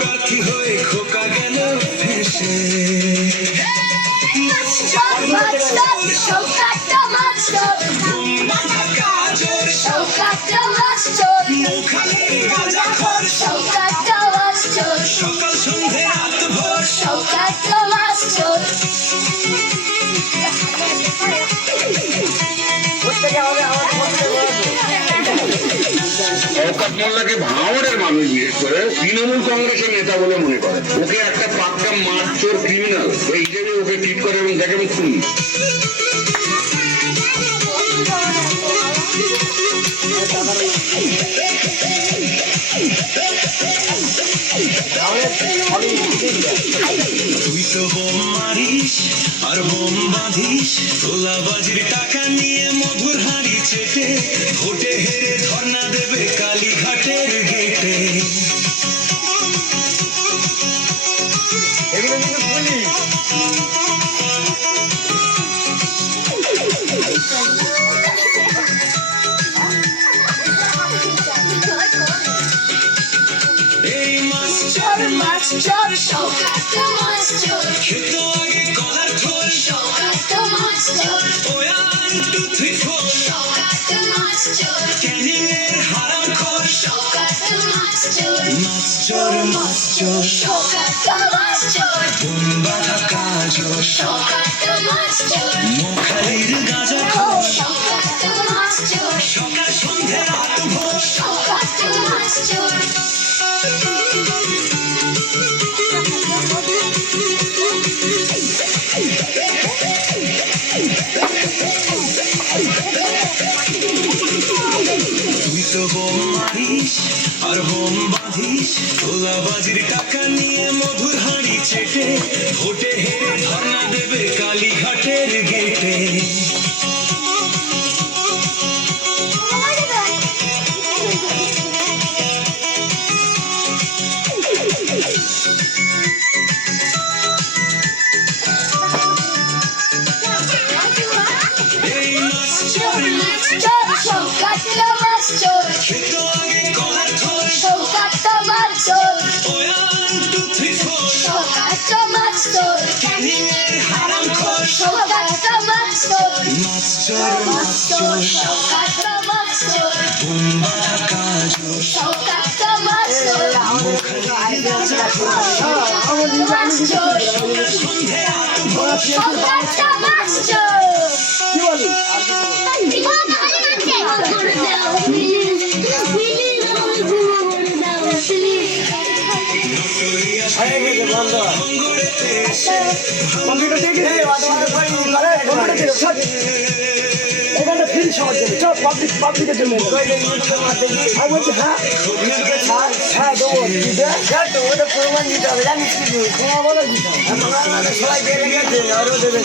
প্রার্থী হয়ে খোকা গেল ফেসে। সকাল সন্ধে রাত ভোর শওকত মোল্লাকে ভাঙড়ের মানুষ বিশেষ করে তৃণমূল কংগ্রেসের নেতা বলে মনে করে। ওকে একটা পাক্কা মারচোর ক্রিমিনাল এই হিসেবে ওকে ট্রিট করে এবং দেখে আমি খুনি। তুই তো বোম মারিস আর বোম বাঁধিস, তোলাবাজির টাকা নিয়ে মধুর হাঁড়ি চেটে ভোটে হেরে ধর্ণা দেবে কালীঘাটের গেটে। এগুলো কিন্তু পুলিশ। এই মাস্টার খেত আগে গলার খোল, ওয়া 1 2 3 4 ক্যানিং এর হারাম খোর। মাস্টার বোম বাঁধা কাজর, মোখালির গাঁজা খোর। সকাল সন্ধে রাত ভোর তুই তো বোম মারিস আর বোম বাঁধিস, তোলাবাজির টাকা নিয়ে মধুর হাঁড়ি চেটে ভোটে হেরে ধর্ণা দেবে কালীঘাটের গেটে। এই মাস্টার খেত আগে গলার খোল, ওয়া 1 2 3 4 ক্যানিং এর হারাম খোর। মাস্টার বোম বাঁধা কাজর, মোখালির গাঁজা খোর। সকাল সন্ধে রাত ভোর কি বলি? হয়ে গেছে বন্ধ। কম্পিউটার দিয়ে দিলে কম্পিউটার দিয়ে সব এখানে ফ্রি সবার জন্য সব পাবলিকের জন্য। আমি বলছি হ্যাঁ হ্যাঁ দেবো তো ওটা প্রমাণ দিতে হবে জানিস কি প্রমাণ বলো দিতে হবে সবাই দিয়ে রেখেছে আরও দেবে।